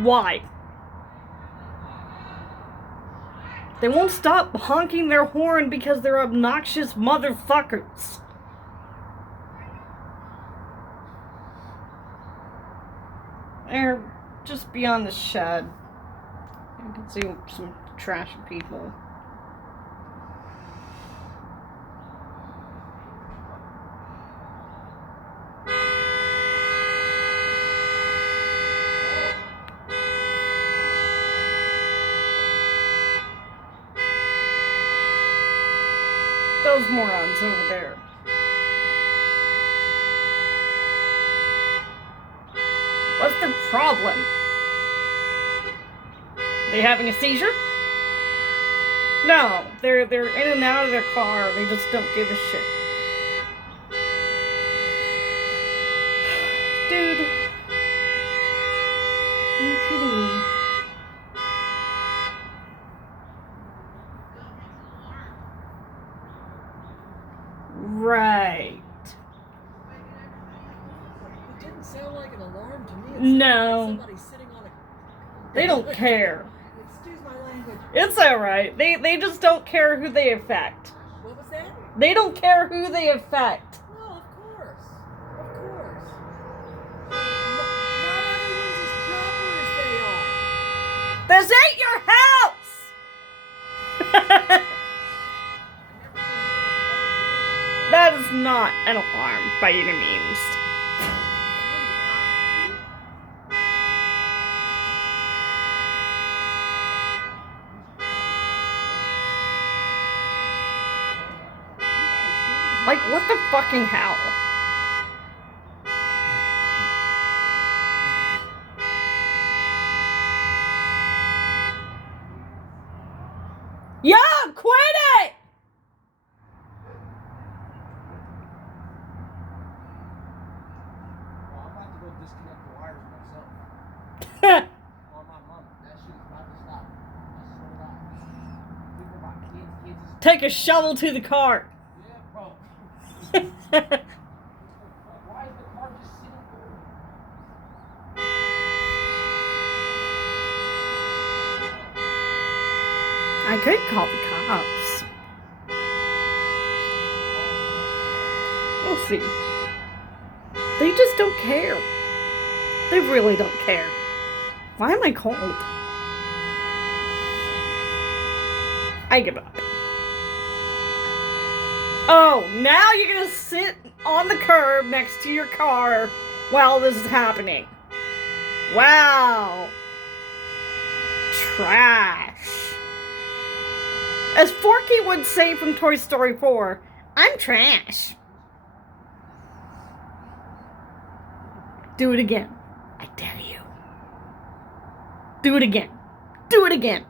Why? They won't stop honking their horn because they're obnoxious motherfuckers. They're just beyond the shed. You can see some trashy people. Those morons over there. What's the problem? They having a seizure? No, they're in and out of their car. They just don't give a shit. Dude. Are you kidding me? Right. It didn't sound like an alarm to me. No. Like somebody sitting on a... They don't care. Excuse my language. It's alright. They just don't care who they affect. What was that? They don't care who they affect. No, of course. Of course. Not everyone's as proper as they are. This ain't your house! That is not an alarm by any means. Like, what the fucking hell? Yo, quit it! Well, I'm about to go disconnect the wires myself. On my mom, that shit is about to stop. I swear to God. People about kids is... Take a shovel to the car. Yeah, bro. Why is the car just sitting there? I could call the cops. We'll see. They just don't care. They really don't care. Why am I cold? I give up. Oh, now you're gonna sit on the curb next to your car while this is happening. Wow. Trash. As Forky would say from Toy Story 4, I'm trash. Do it again. I dare you. Do it again. Do it again.